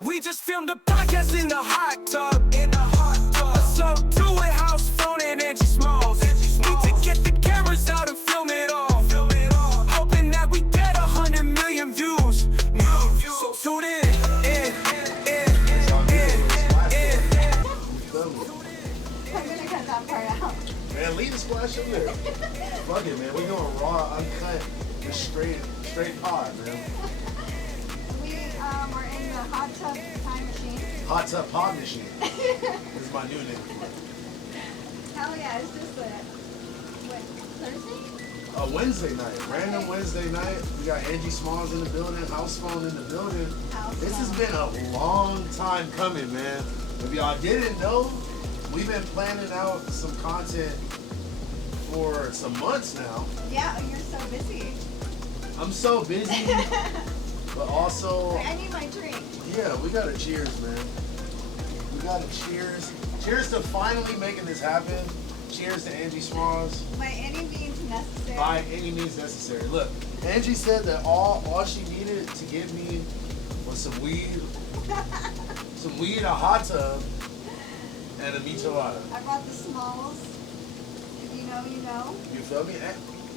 We just filmed a podcast in the hot tub. So do it, house, phone and Angee Smallz. Need to get the cameras out and film it all. Hoping that we get 100 million views. So tune in. I'm gonna cut that part out. Man, leave the splash in there. Fuck it, man. We're going raw, uncut, just straight pod, man. We're in the hot tub time machine. Hot tub pod machine. This is my new name for it. Hell yeah, it's just Thursday? A Wednesday night, random Wednesday night. We got Angee Smallz in the building, house phone in the building. This has been a long time coming, man. If y'all didn't know, we've been planning out some content for some months now. Yeah, you're so busy. I'm so busy, but also... I need my drink. Yeah, we gotta cheers, man. We gotta cheers. Cheers to finally making this happen. Cheers to Angee Smallz. By any means necessary. By any means necessary. Look, Angee said that all she needed to give me was some weed, a hot tub, and a michelada. I brought the Smalls. If you know, you know. You feel me?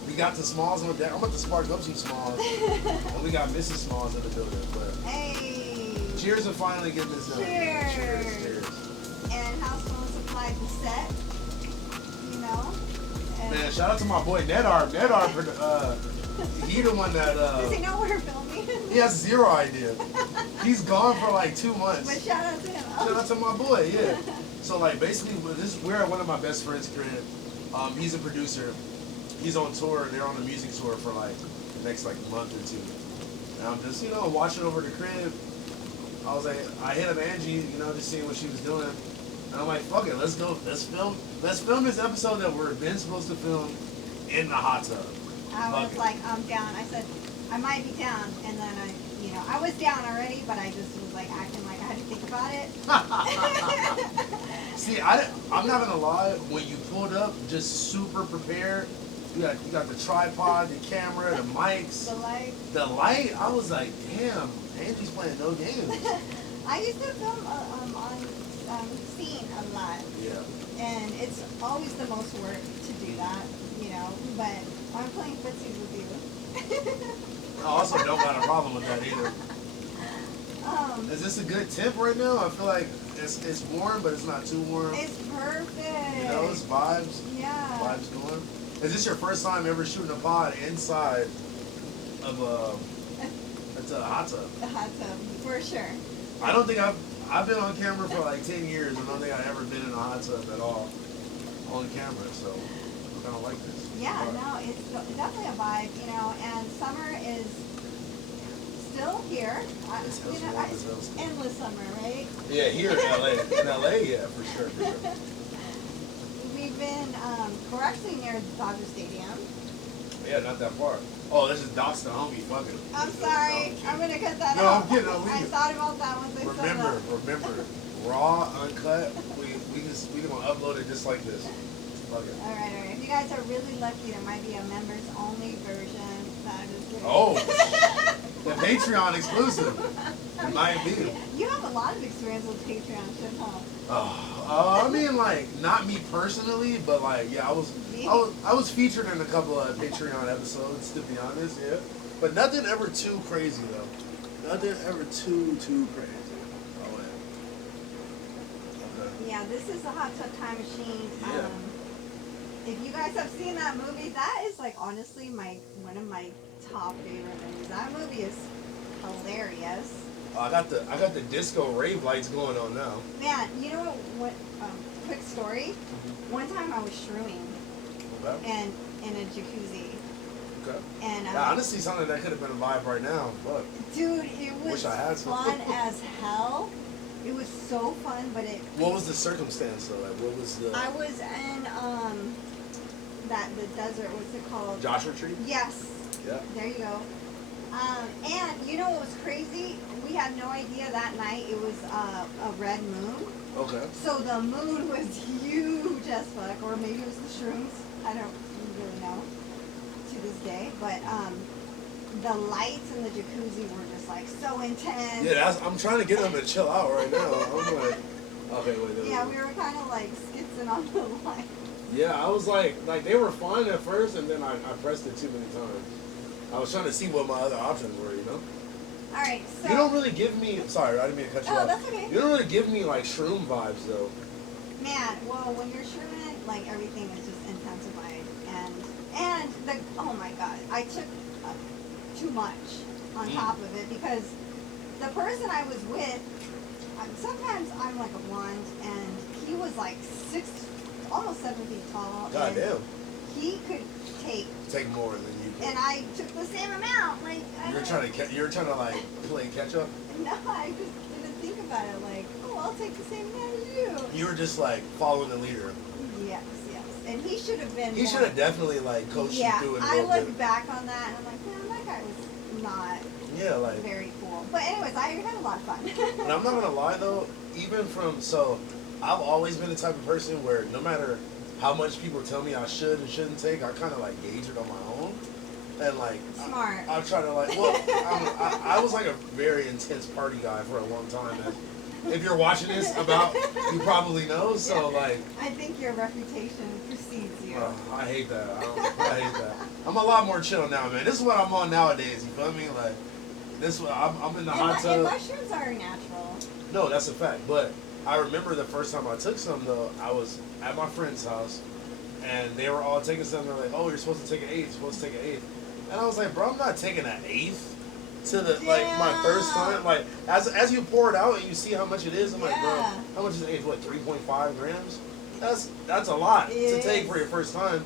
We got the Smallz on deck. I'm about to spark up some Smallz. And we got Mrs. Smallz in the building. But Hey. cheers to finally get this done. Cheers. And House Phone supplied the set. You know. And Man, shout out to my boy Nedar. Nedar, he the one that does he know we're filming? he has zero idea. He's gone for like 2 months. But shout out to him. Shout out to my boy, yeah. So like basically, we're at one of my best friends' crib. He's a producer. He's on tour. They're on a music tour for like the next like month or two. And I'm just watching over the crib. I was like, I hit up Angee, just seeing what she was doing. And I'm like, fuck it, let's go. Let's film this episode that we're been supposed to film in the hot tub. I was like, I'm down. I said, I might be down. And then I was down already, but I just was like acting like I had to think about it. See, I'm not gonna lie. When you pulled up, just super prepared. You got the tripod, the camera, the mics, the light. I was like, damn, Angee's playing no games. I used to film on scene a lot. Yeah. And it's always the most work to do that, But I'm playing footsies with you. I also don't got a problem with that either. Is this a good temp right now? I feel like it's warm, but it's not too warm. It's perfect. It's vibes. Yeah. Vibes going. Is this your first time ever shooting a pod inside of it's a hot tub? A hot tub, for sure. I don't think I've been on camera for like 10 years. I don't think I've ever been in a hot tub at all on camera, so I kind of like this. Yeah, no, it's definitely a vibe, and summer is still here. It's endless summer, right? Yeah, here in LA. In LA, yeah, for sure. We've been, we're actually near Dodger Stadium. Yeah, not that far. Oh, this is Doc's the homie, fuck it. I'm sorry, I'm gonna cut that No, out. I'm kidding, I thought about that once I said that. Remember, raw, uncut, we gonna upload it just like this. Fuck it. Alright. If you guys are really lucky, there might be a members only version that is good. Oh, the Patreon exclusive. It might be. You have a lot of experience with Patreon shit, huh? I mean, like, not me personally, but like, yeah, I was featured in a couple of Patreon episodes, to be honest, yeah. But nothing ever too crazy though. Nothing ever too crazy. Oh yeah. Okay. Yeah, this is the Hot Tub Time Machine. Yeah. If you guys have seen that movie, that is like honestly one of my top favorite movies. That movie is hilarious. I got the disco rave lights going on now. Man, you know what? Quick story. One time I was shrooming, and in a jacuzzi. Okay. And honestly, something that could have been a vibe right now. Fuck. Dude, it was fun as hell. It was so fun, but it. What was the circumstance though? Like, what was the? I was in the desert. What's it called? Joshua Tree. Yes. Yeah. There you go. And you know what was crazy? We had no idea that night it was a red moon. Okay. So the moon was huge as fuck, or maybe it was the shrooms. I don't really know to this day. But the lights in the jacuzzi were just just like so intense. Yeah, I'm trying to get them to chill out right now. I'm like, okay, wait. Yeah, we were kind of like skitzing on the line. Yeah, I was like they were fine at first, and then I pressed it too many times. I was trying to see what my other options were, you know? All right, so. You don't really give me, sorry, I didn't mean to cut you off. Oh, that's okay. You don't really give me like shroom vibes though. Man, well, when you're shrooming, like everything is just intensified, and the oh my god, I took too much on top of it because the person I was with, sometimes I'm like a blonde, and he was like almost 7 feet tall. God damn. He could take more than you could. and I took the same amount. Like You're trying to like play catch up. no, I just didn't think about it. Like, oh, I'll take the same amount as you. You were just like following the leader. Yes, and he should have been. He should have definitely like coached you through it. I look back on that and I'm like, man, that guy was not. Yeah, like very cool. But anyways, I had a lot of fun. And I'm not gonna lie though, I've always been the type of person where no matter how much people tell me I should and shouldn't take, I kind of like gauge it on my own. And like, smart. I try to like, well, I was like a very intense party guy for a long time. And if you're watching this you probably know. So like, I think your reputation precedes you. I hate that. I hate that. I'm a lot more chill now, man. This is what I'm on nowadays. You feel me? Like, I'm in the hot tub. And mushrooms are natural. No, that's a fact. But I remember the first time I took some though, I was at my friend's house, and they were all taking some. They're like, "Oh, you're supposed to take an eighth. You're supposed to take an eighth." And I was like, "Bro, I'm not taking an eighth to like my first time." Like as you pour it out and you see how much it is, I'm like, "Bro, how much is an eighth? What, 3.5 grams? That's a lot to take for your first time."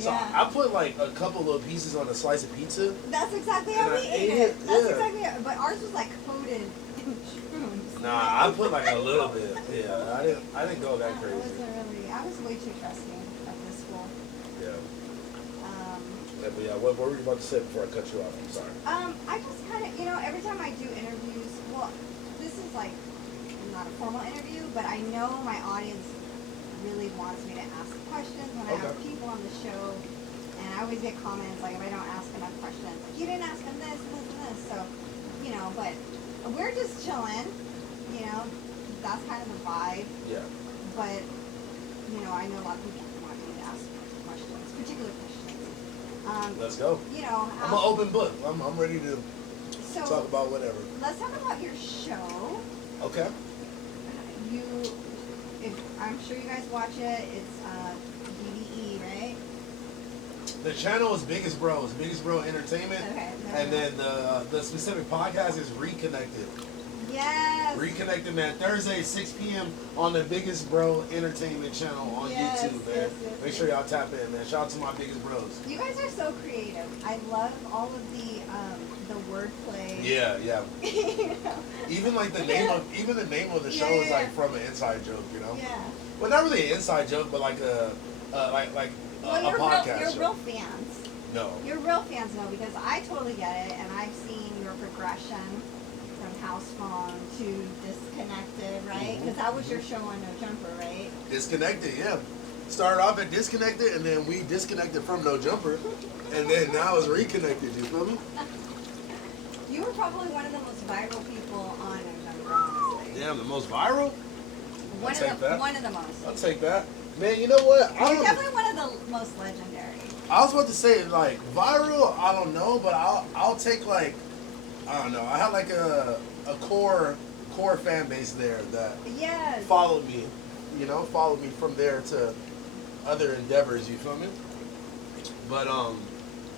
So I put like a couple little pieces on a slice of pizza. That's exactly how we ate it. That's exactly how, but ours was like coated in shrooms. Nah, I put like a little bit. Yeah, I didn't go that crazy. I was way too trusting at this school. Yeah. But yeah, what were you about to say before I cut you off? I'm sorry. I just kind of, every time I do interviews, well, this is like not a formal interview, but I know my audience really wants me to ask questions when I have people on the show, and I always get comments like if I don't ask enough questions, like you didn't ask them this and this and this. So, but we're just chilling. That's kind of the vibe. Yeah. But I know a lot of people want me to ask questions, particular questions. Let's go. I'm an open book. I'm ready to talk about whatever. Let's talk about your show. Okay. I'm sure you guys watch it. It's DVE, right? The channel is Biggest Bro. It's Biggest Bro Entertainment. Okay. And then the specific podcast is Reconnected. Yes. Reconnected, man. Thursday, 6 p.m. on the Biggest Bro Entertainment channel on YouTube, man. Make sure y'all tap in, man. Shout out to my biggest bros. You guys are so creative. I love all of the wordplay. Yeah. Even like the name of the show is like from an inside joke, Yeah. Well, not really an inside joke, but like a podcast. You're real fans. No. You're real fans, though, because I totally get it, and I've seen your progression from House Phone to Disconnected, right? Because that was your show on No Jumper, right? Disconnected, yeah. Started off at Disconnected, and then we disconnected from No Jumper, and then now it's Reconnected. You feel me? You were probably one of the most viral people on No Jumper, honestly. Damn, the most viral? One of the most. I'll take that. Man, you know what? You're definitely one of the most legendary. I was about to say, like, viral, I don't know, but I'll take, like, I don't know. I have, like, a core fan base there that followed me, followed me from there to other endeavors, you feel me? But,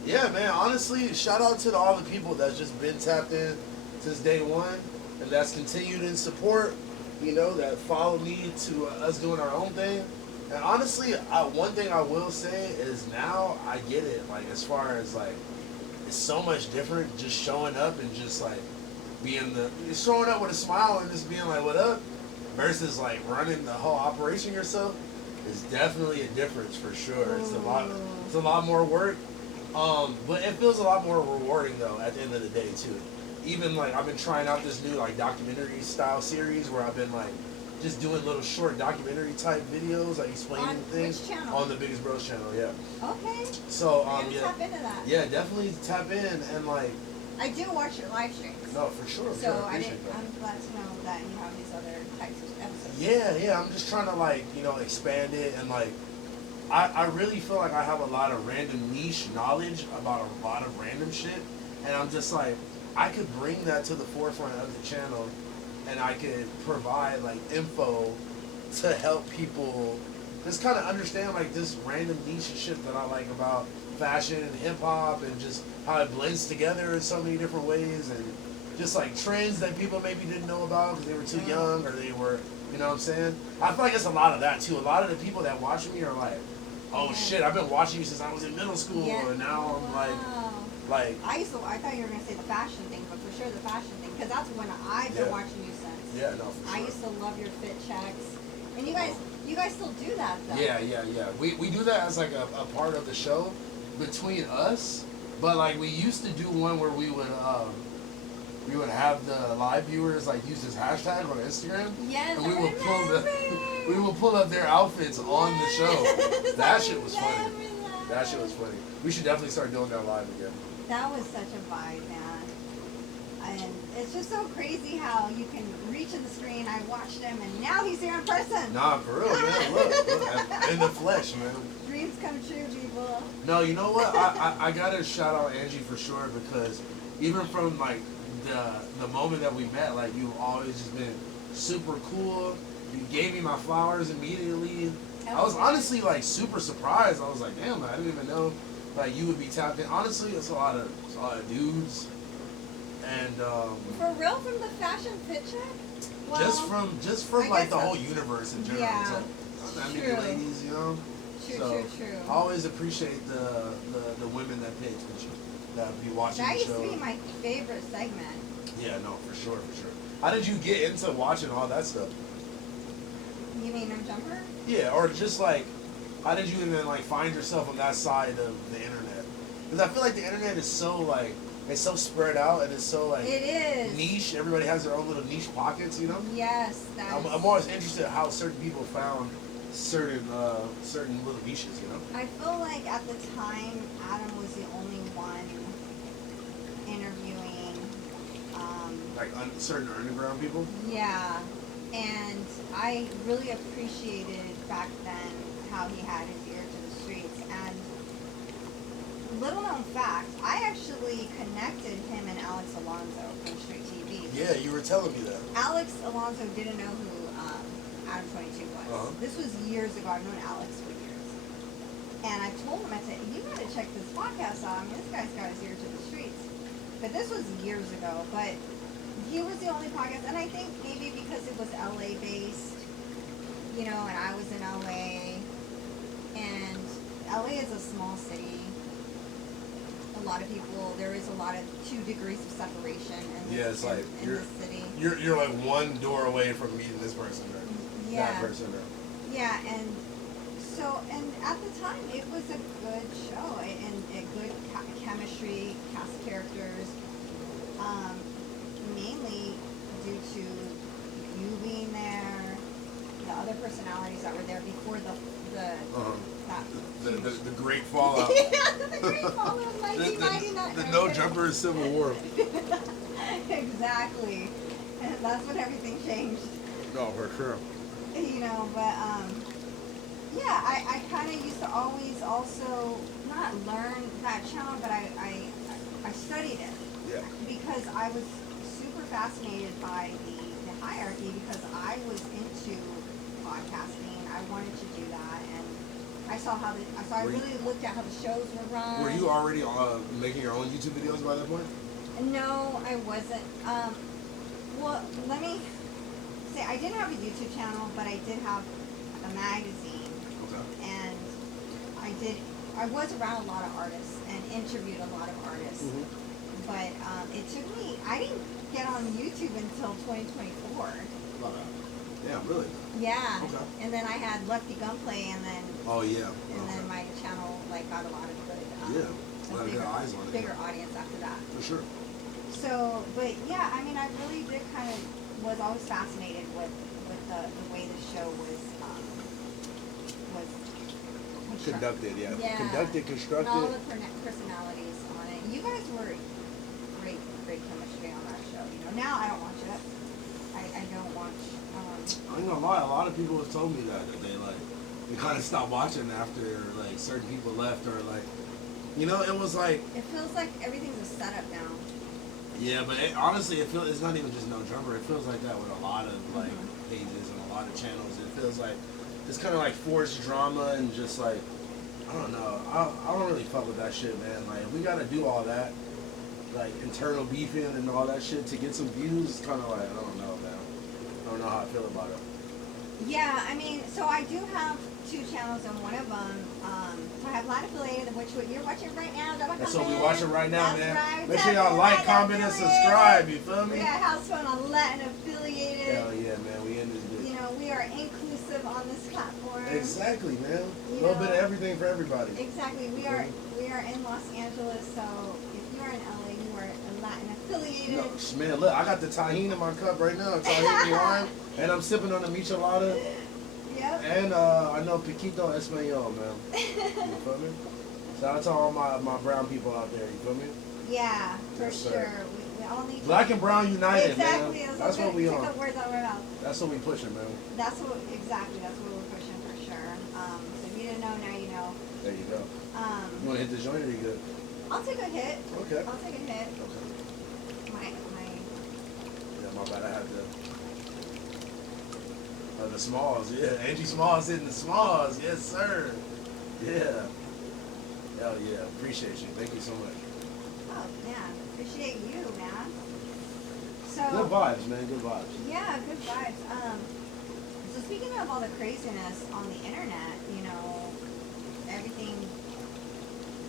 yeah, man, honestly, shout out to all the people that's just been tapped in since day one and that's continued in support, that followed me to us doing our own thing. And honestly, one thing I will say is now I get it, like, as far as, like, it's so much different just showing up and just, like, showing up with a smile and just being like, what up? Versus, like, running the whole operation yourself is definitely a difference for sure. It's a lot more work. But it feels a lot more rewarding, though, at the end of the day, too. Even, like, I've been trying out this new, like, documentary-style series where I've been, like, just doing little short documentary-type videos, like, explaining things. Which channel? On the Biggest Bros channel, yeah. Okay. So, tap into that. Yeah, definitely tap in, and, like, I do watch your live streams. No, for sure. So I appreciate I'm glad to know that you have these other types of episodes. Yeah, I'm just trying to like, expand it and like I really feel like I have a lot of random niche knowledge about a lot of random shit, and I'm just like, I could bring that to the forefront of the channel, and I could provide like info to help people just kind of understand like this random niche shit that I like about fashion and hip hop, and just how it blends together in so many different ways, and just like trends that people maybe didn't know about because they were too young, or they were, you know what I'm saying? I feel like it's a lot of that too. A lot of the people that watch me are like, oh shit, I've been watching you since I was in middle school, and now I'm like. I thought you were gonna say the fashion thing, but for sure the fashion thing, because that's when I've been watching you since. Yeah, no, for sure. I used to love your fit checks, and you guys still do that though. Yeah. We do that as like a part of the show between us, but like we used to do one where we would have the live viewers like use this hashtag on Instagram. Yes, and we would pull up their outfits on the show. That shit was funny. That shit was funny. We should definitely start doing that live again. That was such a vibe, man. And it's just so crazy how you can reach in the screen. I watched him, and now he's here in person. Nah, for real, man. Look, in the flesh, man. Dreams come true, people. No, you know what? I gotta shout out Angie for sure, because even from like the moment that we met, like you've always just been super cool. You gave me my flowers immediately. I was honestly like super surprised. I was like, damn, I didn't even know like you would be tapped in. Honestly, it's a lot of dudes, and for real, from the fashion fit check. Well, just from like the whole universe in general. Yeah, it's like, not that many ladies, you know. True. I always appreciate the women that pay attention, that be watching that the show. used to be my favorite segment. Yeah, no, for sure. How did you get into watching all that stuff? You mean No Jumper? Yeah, or just like, how did you even like find yourself on that side of the internet? Because I feel like the internet is so like, it's so spread out, and it's so like, it is niche. Everybody has their own little niche pockets, you know. Yes, I'm always interested in how certain people found certain little niches, you know. I feel like at the time Adam was the only one interviewing like certain underground people. Yeah, and I really appreciated back then how he had his ear to the streets. And little known fact, I actually connected him and Alex Alonso from Street TV. Yeah, you were telling me that. Alex Alonso didn't know who Adam 22 was. This was years ago. I've known Alex for years. And I told him, I said, you gotta check this podcast out. I mean, this guy's got his ear to the streets. But this was years ago. But he was the only podcast, and I think maybe because it was LA based, you know, and I was in LA, and LA is a small city. A lot of people, there is a lot of 2 degrees of separation in this, in this city. You're like one door away from meeting this person or that person. Yeah, and so, and at the time, it was a good show, and a good chemistry, cast of characters. Mainly due to you being there, the other personalities that were there before the great fallout. The great fallout of 1999. The No Jumper Civil War. Exactly, and that's when everything changed. No, for sure. You know, but yeah, I kind of used to always also not learn that channel, but I studied it. Yeah. Because I was super fascinated by the hierarchy, because I was into podcasting. I wanted to do that, and I saw how I really looked at how the shows were run. Were you already making your own YouTube videos by that point? No, I wasn't. Well, let me say, I didn't have a YouTube channel, but I did have a magazine. Okay. And I was around a lot of artists and interviewed a lot of artists. Mm-hmm. But it took me, I didn't get on YouTube until 2024. Yeah, really? Yeah. Okay. And then I had Lefty Gunplay, and then then my channel like got a lot of good eyes on it. Bigger audience after that. For sure. So, but yeah, I mean, I really did was always fascinated with the way the show was conducted. Yeah. Yeah. Conducted, constructed. And all the personalities on it. You guys were great great chemistry on that show. You know, now I don't watch it. I don't watch. I ain't gonna lie, a lot of people have told me that they kind of stopped watching after like certain people left or like, you know, it was like. It feels like everything's a setup now. Yeah, but honestly, it's not even just No Jumper. It feels like that with a lot of like pages and a lot of channels. It feels like it's kind of like forced drama and just like, I don't know. I don't really fuck with that shit, man. Like, we gotta do all that, like internal beefing and all that shit to get some views. It's kind of like, I don't know, man. I don't know how I feel about it. Yeah, I mean, so I do have 2 channels, and one of them, so I have Latin affiliated, which what you're watching right now. That's what we're watching right now, That's man. right. Make sure y'all like, comment, and subscribe. You feel me? Yeah, House Phone on Latin affiliated. Hell yeah, man. We in this bitch. You know, we are inclusive on this platform. Exactly, man. A You little know, bit of everything for everybody. Exactly. We are in Los Angeles, so if you are in LA, you are Latin affiliated. No, man, look, I got the tahini in my cup right now. Tahini wine, and I'm sipping on the michelada. Yep. And I know Piquito Espanol, man. You feel me? Shout out to all my brown people out there. You feel me? Yeah, for Yes, sir. sure. We all need Black and brown united, exactly. man. That's what we Took on. the words out of my mouth. That's what we pushing, man. That's what we're pushing for sure. So if you didn't know, now you know. There you go. You want to hit the joint or you good? I'll take a hit. Okay. I'll take a hit. Okay. My Yeah, my bad. I had the Smallz, yeah. Angee Smallz hitting the Smallz, yes sir. Yeah. Hell yeah. Appreciate you. Thank you so much. oh man, appreciate you, man. So Good vibes, man. Good vibes. yeah, good vibes. So speaking of all the craziness on the internet, you know, everything.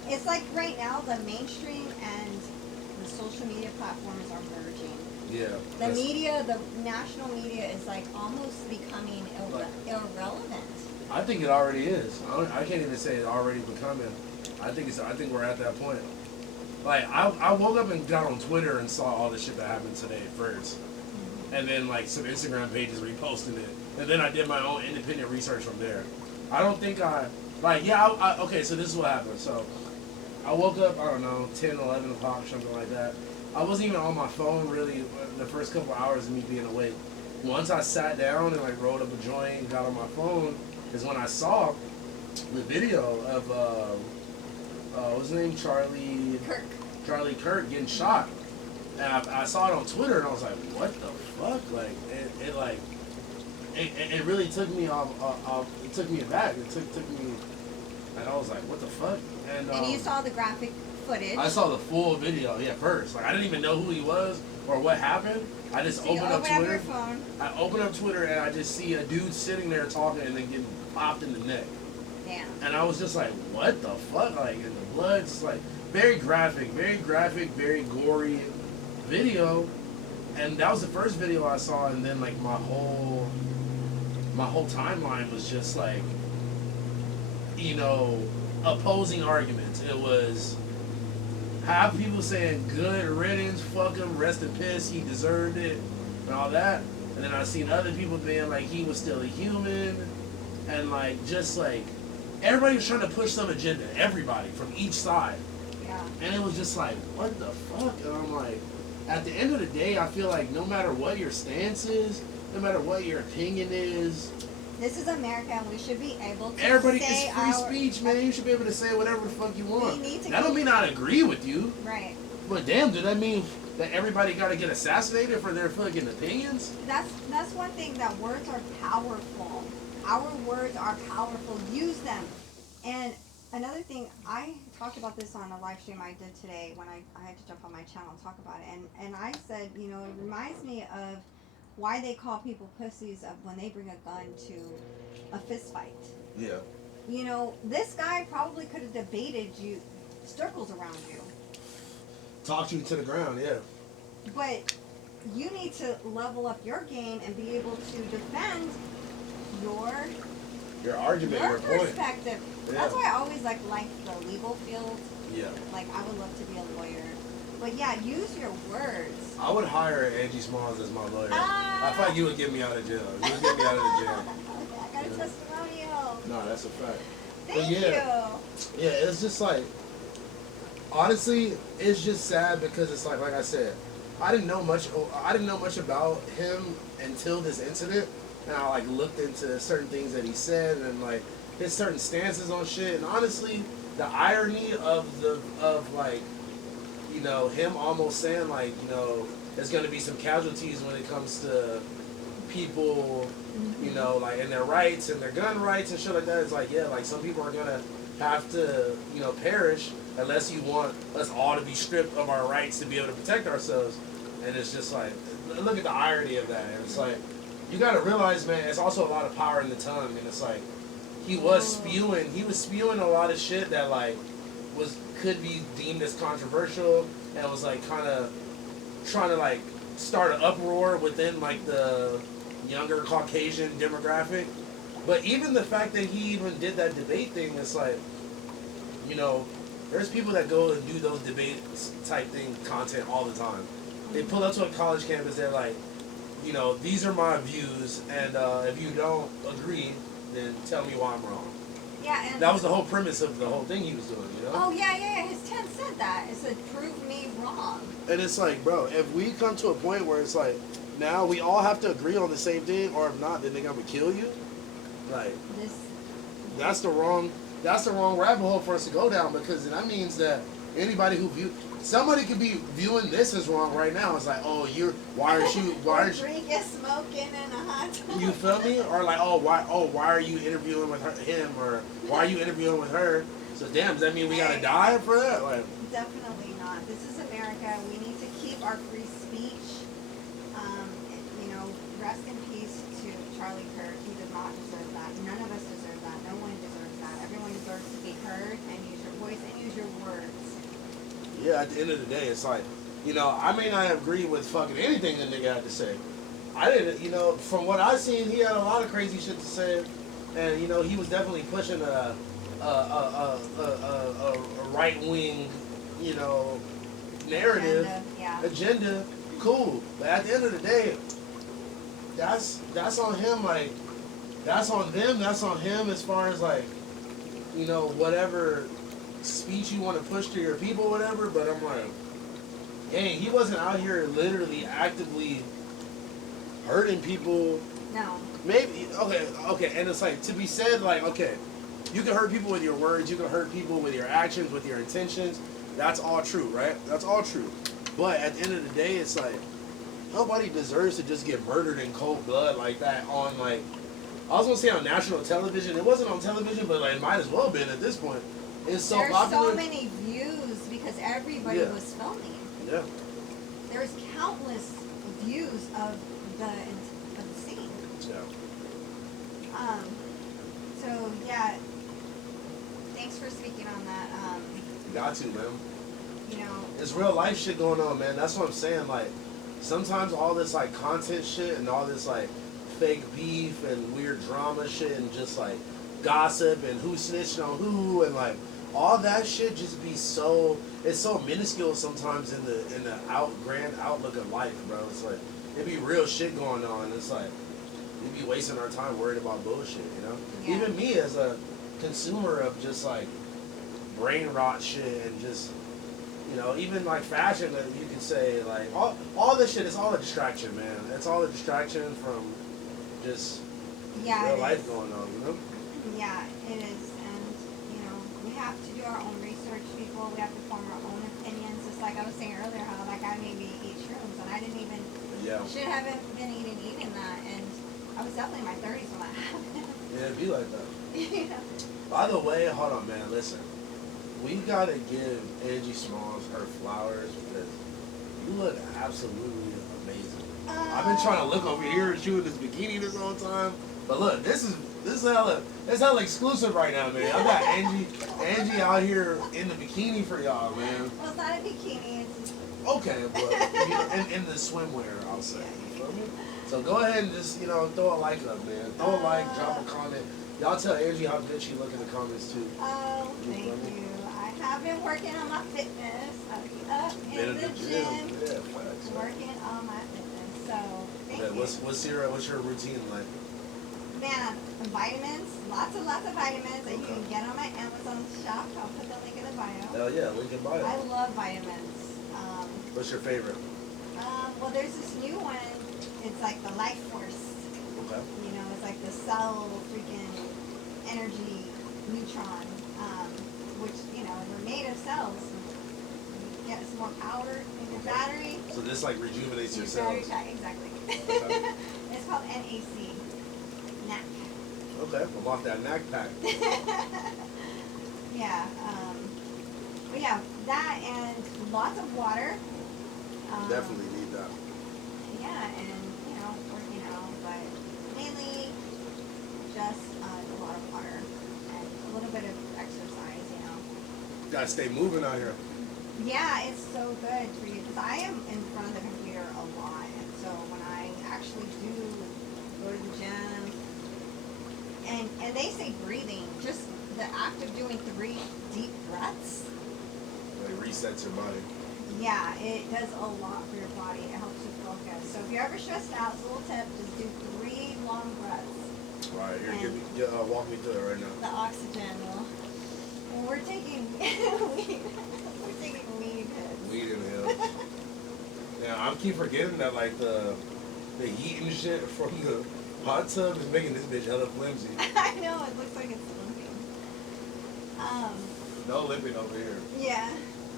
It's like right now the mainstream and the social media platforms are merging. Yeah. The media, the national media, is like almost becoming irrelevant. I think it already is. I can't even say it already becoming. I think we're at that point. Like I woke up and got on Twitter and saw all the shit that happened today first, and then like some Instagram pages reposting it, and then I did my own independent research from there. I don't think okay. So this is what happened. So I woke up, I don't know, 10, 11 o'clock, something like that. I wasn't even on my phone really the first couple hours of me being awake. Once I sat down and like rolled up a joint and got on my phone is when I saw the video of what's his name? Charlie Kirk getting shot. And I saw it on Twitter and I was like, what the fuck? Like it really took me off it took me aback. It took me, and I was like, what the fuck? And you saw the graphic footage. I saw the full video, first. Like I didn't even know who he was or what happened. I just opened up Twitter. Your phone. I opened up Twitter and I just see a dude sitting there talking and then getting popped in the neck. Damn. And I was just like, what the fuck? Like, and the blood's like very graphic, very gory video. And that was the first video I saw, and then like my whole timeline was just like, you know, opposing arguments. It was half people saying good riddance, fuck him, rest in piss, he deserved it, and all that. And then I seen other people being like he was still a human, and like just like everybody was trying to push some agenda, everybody from each side. Yeah. And it was just like, what the fuck? And I'm like, at the end of the day, I feel like no matter what your stance is, no matter what your opinion is, this is America, and we should be able to everybody say is free speech, man. You should be able to say whatever the fuck you want. That don't mean I agree with you. Right. But damn, does that mean that everybody got to get assassinated for their fucking opinions? That's one thing, that words are powerful. Our words are powerful. Use them. And another thing, I talked about this on a live stream I did today when I had to jump on my channel and talk about it. And I said, you know, it reminds me of why they call people pussies of when they bring a gun to a fist fight. Yeah. You know, this guy probably could have debated you circles around you. Talked you to the ground, yeah. But you need to level up your game and be able to defend your argument, your point. perspective. Yeah. That's why I always like the legal field. Yeah. Like I would love to be a lawyer. But yeah, use your words. I would hire Angee Smallz as my lawyer. I thought you would get me out of jail. You would get me out of the jail. I got a testimonial. No, that's a fact. Thank you. Yeah, it's just like, honestly, it's just sad because it's like I said, I didn't know much. I didn't know much about him until this incident, and I like looked into certain things that he said and like his certain stances on shit. And honestly, the irony of like, you know, him almost saying like, you know, there's gonna be some casualties when it comes to people, you know, like and their rights and their gun rights and shit like that. It's like, yeah, like some people are gonna have to, you know, perish unless you want us all to be stripped of our rights to be able to protect ourselves. And it's just like, look at the irony of that. And it's like, you gotta realize, man, it's also a lot of power in the tongue. And it's like, he was spewing a lot of shit that like could be deemed as controversial and was like kind of trying to like start an uproar within like the younger Caucasian demographic. But even the fact that he even did that debate thing, it's like, you know, there's people that go and do those debate type thing content all the time. They pull up to a college campus, they're like, you know, these are my views, and if you don't agree, then tell me why I'm wrong. Yeah, and that was the whole premise of the whole thing he was doing, you know? Oh, yeah. His 10 said that. It said, prove me wrong. And it's like, bro, if we come to a point where it's like, now we all have to agree on the same thing, or if not, then they're gonna kill you. Like, that's the wrong rabbit hole for us to go down, because that means that anybody who somebody could be viewing this as wrong right now. It's like, oh, why aren't you smoking in a hot tub. You feel me? Or like, why are you interviewing with him, or why are you interviewing with her? So damn, does that mean we gotta die for that? Like, definitely not. This is America. We need to keep our free speech. You know, rest in peace to Charlie Kirk. He did not deserve that. None of us deserve that. No one deserves that. Everyone deserves to be heard and use your voice and use your words. yeah, at the end of the day, it's like, you know, I may not agree with fucking anything the nigga had to say. I didn't, you know, from what I seen, he had a lot of crazy shit to say, and you know, he was definitely pushing a right wing, you know, narrative agenda. Cool, but at the end of the day, that's on him. Like, that's on them. That's on him as far as like, you know, whatever speech you want to push to your people, whatever. But I'm like, dang, he wasn't out here literally actively hurting people. No. Maybe okay, and it's like to be said, like, okay, you can hurt people with your words, you can hurt people with your actions, with your intentions. That's all true, right? That's all true. But at the end of the day, it's like nobody deserves to just get murdered in cold blood like that on, like, I was gonna say on national television. It wasn't on television, but like it might as well been at this point. It's so popular. There's so many views because everybody was filming. Yeah. There's countless views of the scene. Yeah. So yeah. Thanks for speaking on that. Got to, man. You know. It's real life shit going on, man. That's what I'm saying. Like, sometimes all this like content shit and all this like fake beef and weird drama shit and just like gossip and who snitched on who and like all that shit just be so, it's so minuscule sometimes in the grand outlook of life, bro. It's like it be real shit going on. It's like we be wasting our time worried about bullshit, you know? Yeah. Even me as a consumer of just like brain rot shit and just, you know, even like fashion, that you could say, like all this shit is all a distraction, man. It's all a distraction from just real life going on, you know? Yeah, it is. And, you know, we have to do our own research, people. We have to form our own opinions. Just like I was saying earlier, how like I maybe eat shrooms and I didn't even, should haven't been eating that. And I was definitely in my 30s when that happened. Yeah, it'd be like that. Yeah. By the way, hold on, man, listen. We gotta give Angee Smallz her flowers because you look absolutely amazing. I've been trying to look over here and shoot this bikini this whole time, but look, this is hella exclusive right now, man. I got Angee out here in the bikini for y'all, man. Well, it's not a bikini. It's just... Okay, but you know, in the swimwear, I'll say. You feel me? So go ahead and just, you know, throw a like up, man. Throw a like, drop a comment. Y'all tell Angee how good she look in the comments too. Oh, thank you. I have been working on my fitness. I'll be up in the gym. Working on my fitness. So thank you. What's your routine like? Man, vitamins, lots of vitamins that you can get on my Amazon shop. I'll put the link in the bio. Hell yeah, link in bio. I love vitamins. What's your favorite? Well, there's this new one. It's like the life force. Okay. You know, it's like the cell freaking energy neutron, which, you know, they're made of cells. You get some more power in your battery. So this like rejuvenates your battery cells. pack, exactly. Okay. It's called NAC. NAC. Okay, I'm off that knack pack. Yeah. But yeah, that and lots of water. Definitely need that. Yeah, and you know, working out, but mainly just a lot of water and a little bit of exercise, you know. Gotta stay moving out here. Yeah, it's so good for you because I am in front of the computer a lot, and so when I actually do go to the gym, and they say breathing, just the act of doing 3 deep breaths. It resets your body. Yeah, it does a lot for your body. It helps you focus. So if you're ever stressed out, it's a little tip: just do 3 long breaths. All right, here, walk me through it right now. The oxygen will. And we're taking weed. We're taking weed hits. Weed inhale. Now I keep forgetting that like the heat and shit from the hot tub is making this bitch hella flimsy. I know, it looks like it's limping. No limping over here. Yeah.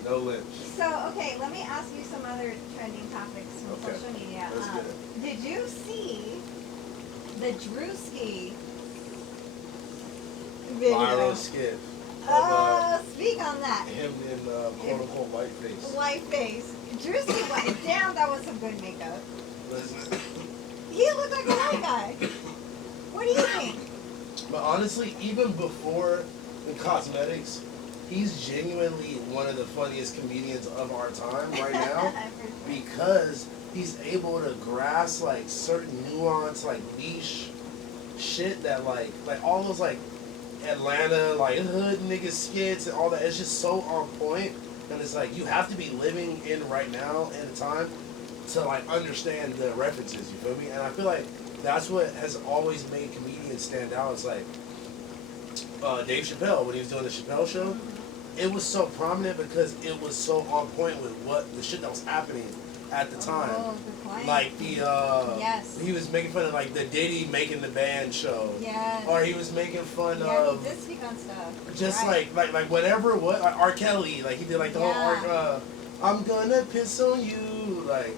No lips. So, okay, let me ask you some other trending topics from Okay. social media. Let's get it. Did you see the Druski video? Viral skit. Speak on that. Him in quote unquote white face. White face. Druski White. Damn, that was some good makeup. Listen. He looked like a white guy. What do you think? But honestly, even before the cosmetics, he's genuinely one of the funniest comedians of our time right now because he's able to grasp like certain nuance, like niche shit that like all those like Atlanta like hood nigga skits and all that. It's just so on point, and it's like you have to be living in right now at a time to like understand the references. You feel me? And I feel like that's what has always made comedians stand out. It's like Dave Chappelle when he was doing the Chappelle Show. It was so prominent because it was so on point with what the shit that was happening at the time. Oh, good point. Like the Yes. he was making fun of like the Diddy making the band show. Yes. Or he was making fun Yeah, of he did speak on stuff. just Right. like whatever what like R. Kelly, like he did like the Yeah. whole I'm gonna piss on you, like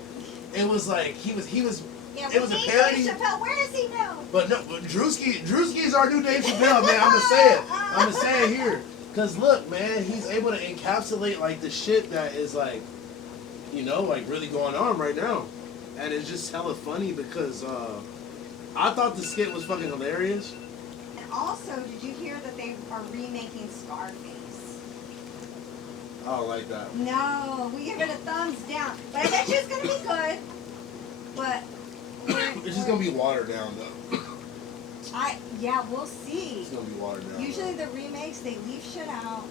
it was like he was Yeah, it was a we need parody. Dave Chappelle. Where is he now? But no, Druski is our new Dave Chappelle, man. I'm gonna say it here. Cause look, man, he's able to encapsulate like the shit that is like, you know, like really going on right now, and it's just hella funny because I thought the skit was fucking hilarious. And also, did you hear that they are remaking Scarface? I don't like that. No, we give it a thumbs down. But I bet you it's gonna be good. But It's just gonna be watered down though. yeah, we'll see. It's gonna be watered down. Usually the remakes, they leave shit out.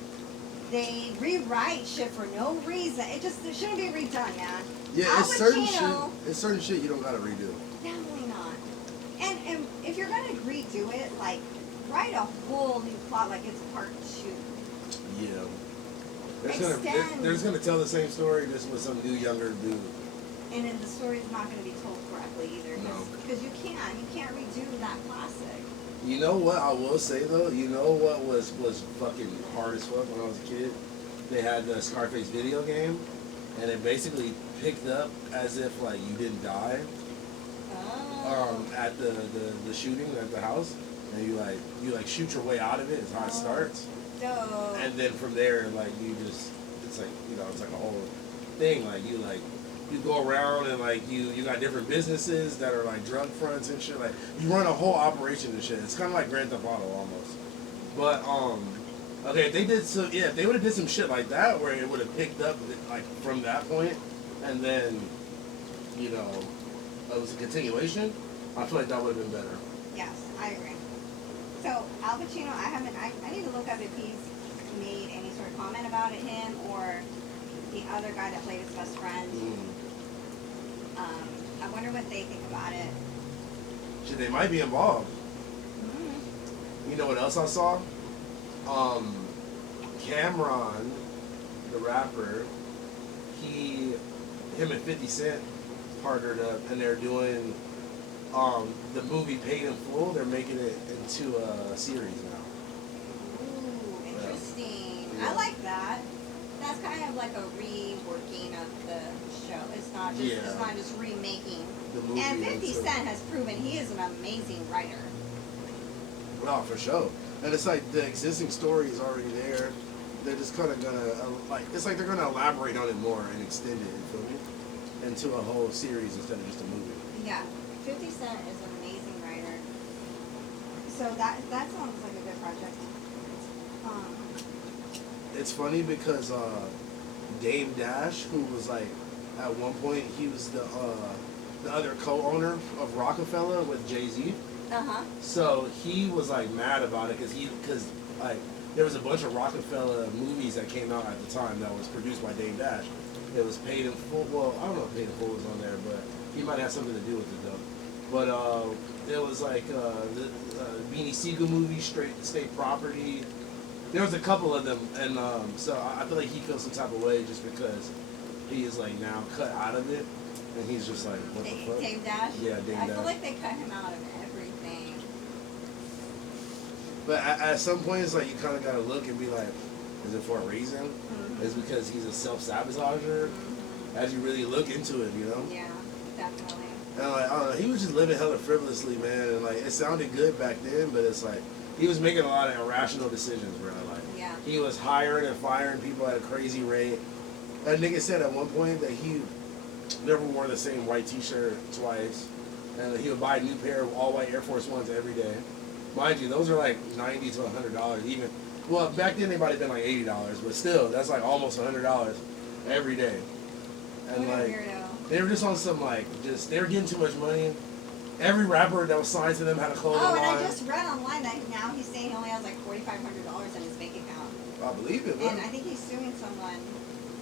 They rewrite shit for no reason. It shouldn't be redone, man. Yeah, Al it's certain Pacino- shit. It's certain shit you don't gotta redo. Definitely not. And if you're gonna redo it, like write a whole new plot, like it's part 2. Yeah. Extend. There's gonna tell the same story just with some new younger dude. And then the story's not gonna be told correctly either. No. Because you can't redo that classic. You know what I will say though? You know what was fucking hard as fuck when I was a kid? They had the Scarface video game, and it basically picked up as if like you didn't die Oh. at the shooting at the house, and you like shoot your way out of it. Is how it starts, Dope. and then from there like it's like it's like a whole thing. Like you go around and like you got different businesses that are like drug fronts and shit. Like you run a whole operation and shit. It's kind of like Grand Theft Auto almost. But okay, if they would have did some shit like that where it would have picked up like from that point, and then it was a continuation. I feel like that would have been better. Yes, I agree. So Al Pacino, I need to look up if he's made any sort of comment about it, him or the other guy that played his best friend. I wonder what they think about it. Shit, they might be involved. You know what else I saw? Cameron, the rapper, him and 50 Cent partnered up and they're doing the movie Paid in Full. They're making it into a series now. Ooh, interesting. Yeah. I like that. That's kind of like a reworking of the show. It's not just remaking. The movie. And 50 Cent has proven he is an amazing writer. Well, for sure. And it's like the existing story is already there. They're just kind of gonna it's like they're gonna elaborate on it more and extend it, you feel me, into a whole series instead of just a movie. Yeah, 50 Cent is an amazing writer. So that sounds like a good project. It's funny because Dame Dash, who was like at one point he was the other co-owner of Rockefeller with Jay-Z. So he was like mad about it because like there was a bunch of Rockefeller movies that came out at the time that was produced by Dame Dash. It was Paid in Full. Well, I don't know if Paid in Full was on there, but he might have something to do with it though. But it was like the Beanie Siegel movie, State Property. There was a couple of them, and so I feel like he feels some type of way just because he is like now cut out of it, and he's just like, what the fuck? Dame Dash? Yeah, Dame I Dash. feel like they cut him out of everything. But at some point, it's like you kind of gotta look and be like, is it for a reason? Mm-hmm. Is it because he's a self-sabotager? As you really look into it, you know? Yeah, definitely. And like, I don't know, he was just living hella frivolously, man. And like, it sounded good back then, but it's like, he was making a lot of irrational decisions, bro. Like, Yeah. he was hiring and firing people at a crazy rate. That nigga said at one point that he never wore the same white t-shirt twice. And he would buy a new pair of all-white Air Force Ones every day. Mind you, those are like $90 to $100 even. Well, back then they might have been like $80, but still, that's like almost $100 every day. And What a like, weirdo. they were just on some like, they were getting too much money. Every rapper that was signed to them had a clothing line. Oh, and I just read online that now he's saying he only has like $4,500 in his bank account. I believe it, man. And I think he's suing someone.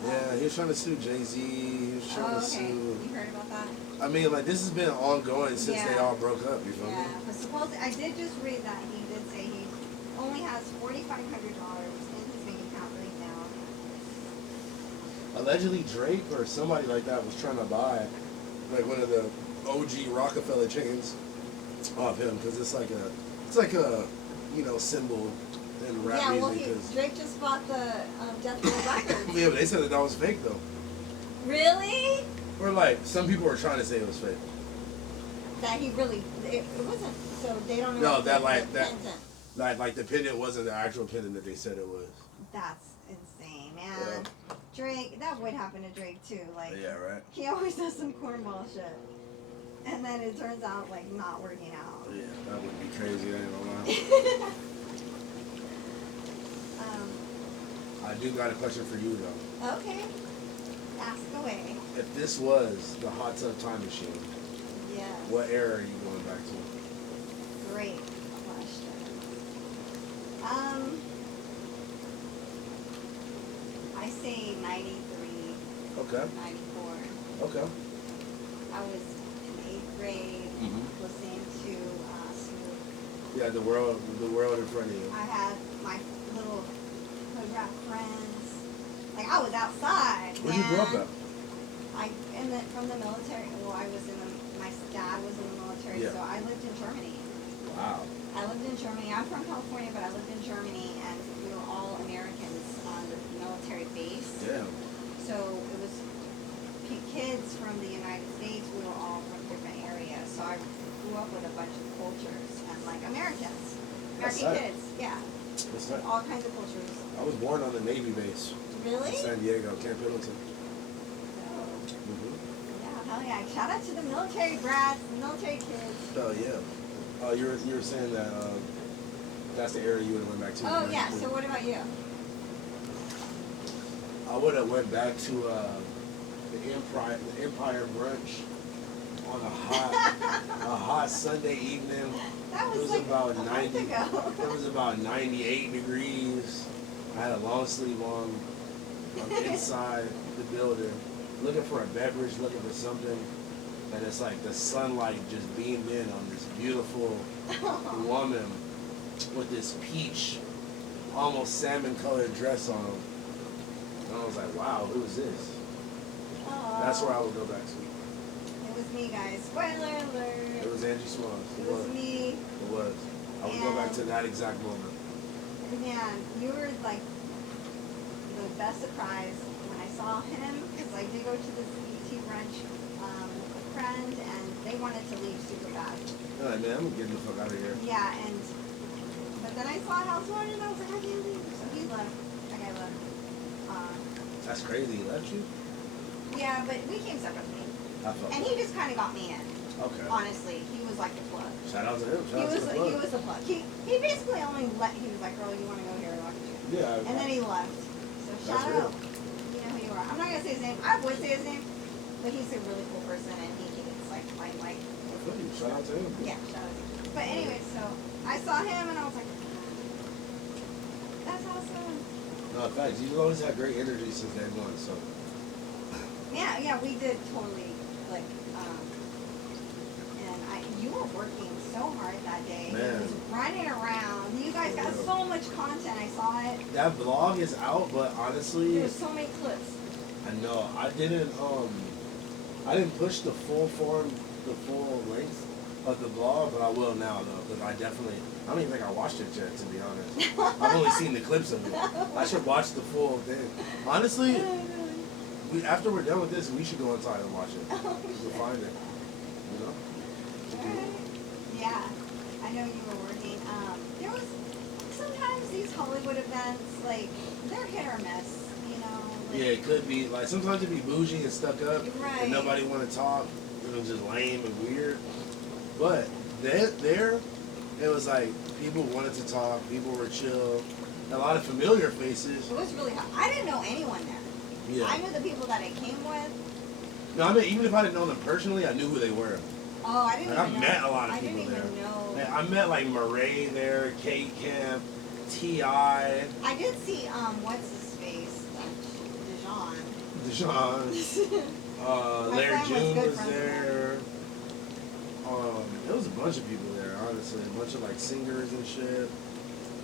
Yeah, he was trying to sue Jay-Z. He was trying to okay. sue. You heard about that? I mean, like, this has been ongoing since they Yeah. all broke up, you feel Yeah, me? but supposedly, I did just read that he did say he only has $4,500 in his bank account right now. Allegedly, Drake or somebody like that was trying to buy, like, one of the OG Rockefeller chains off him, because it's like a, you know, symbol in rap Yeah, well, music. 'Cause- Drake just bought the Death Row Records. yeah, but they said that was fake, though. Really? Or, like, some people were trying to say it was fake. That he really, it wasn't, so they don't know. No, if that, the like, that- pendant. Like the pendant wasn't the actual pendant that they said it was. That's insane, man. Drake, that would happen to Drake too. Like, Yeah, right? he always does some cornball shit. And then it turns out, like, not working out. Yeah, that would be crazy, I ain't gonna lie. I do got a question for you, though. Okay. Ask away. If this was the hot tub time machine, Yes. what era are you going back to? Great question. I say 93, Okay, 94. okay. I was in 8th grade listening to Snoop. Yeah, the world in front of you. I had my little hood rap friends. Like, I was outside. Where'd you grow up at? From the military. Well, my dad was in the military, Yeah. so I lived in Germany. Wow. I lived in Germany. I'm from California, but I lived in Germany, and we were all Americans on the military base. Damn. So it was kids from the United States. We were all from different areas. So I grew up with a bunch of cultures and like American That's tight. kids. Yeah, What's that? all kinds of cultures. I was born on the Navy base Really? in San Diego, Camp Pendleton. Oh, Mm-hmm. yeah, hell yeah! Shout out to the military brats, military kids. Oh yeah. You were saying that that's the area you would have went back to. Oh yeah. So what about you? I would have went back to the Empire brunch on a hot Sunday evening. That It was was like about a month 90. ago. It was about 98 degrees. I had a long sleeve on. I'm inside the building, looking for a beverage, looking for something, and it's like the sunlight just beamed in on this beautiful woman with this peach, almost salmon-colored dress on. And I was like, wow, who is this? That's where I would go back to. It It was me, guys. Spoiler alert. It was Angee Smallz. It was me. It was. I would go back to that exact moment. Man, you were like the best surprise when I saw him, because I did go to this BT brunch with a friend, and they wanted to leave super bad. You're like, man, I'm getting the fuck out of here. Yeah, but then I saw House One, and I was like, I can't leave. So he left. That guy left. That's crazy. He left you? Yeah, but we came separately. And he just kind of got me in. Okay. Honestly, he was like the plug. Shout out to him. Shout out to the plug. He was the plug. He basically only he was like, girl, you want to go here? Yeah. And then he left. So shout out. You know who you are. I'm not gonna say his name. I would say his name, but he's a really cool person, and he gets like my like. Shout out to him. Yeah, shout out. But anyway, so I saw him, and I was like, that's awesome. No, facts. You've always had great energy since day one. So. Yeah, we did totally like. You were working so hard that day. Man. He was running around. You guys got so much content. I saw it. That vlog is out, but honestly, There's so many clips. I know I didn't push the full length of the vlog, but I will now though, because I don't even think I watched it yet, to be honest. I've only seen the clips of it. I should watch the full thing. Honestly, after we're done with this, we should go inside and watch it. We'll find it. You know. Yeah, I know you were working. There was sometimes these Hollywood events, like, they're hit or miss, you know? Like, Yeah, it could be. Like, sometimes it'd be bougie and stuck up, right. and nobody want to talk. It was just lame and weird. But there, it was like, people wanted to talk, people were chill, a lot of familiar faces. It was really hot. I didn't know anyone there. Yeah. I knew the people that I came with. No, I mean, even if I didn't know them personally, I knew who they were. Oh, I didn't Like, even I know. met a lot of people I didn't even know. Like, I met like Murray there, Kate Camp, T.I. I did see, what's his face? Deshaun. My Larry friend was June good was friends with there. There was a bunch of people there, honestly. A bunch of like singers and shit.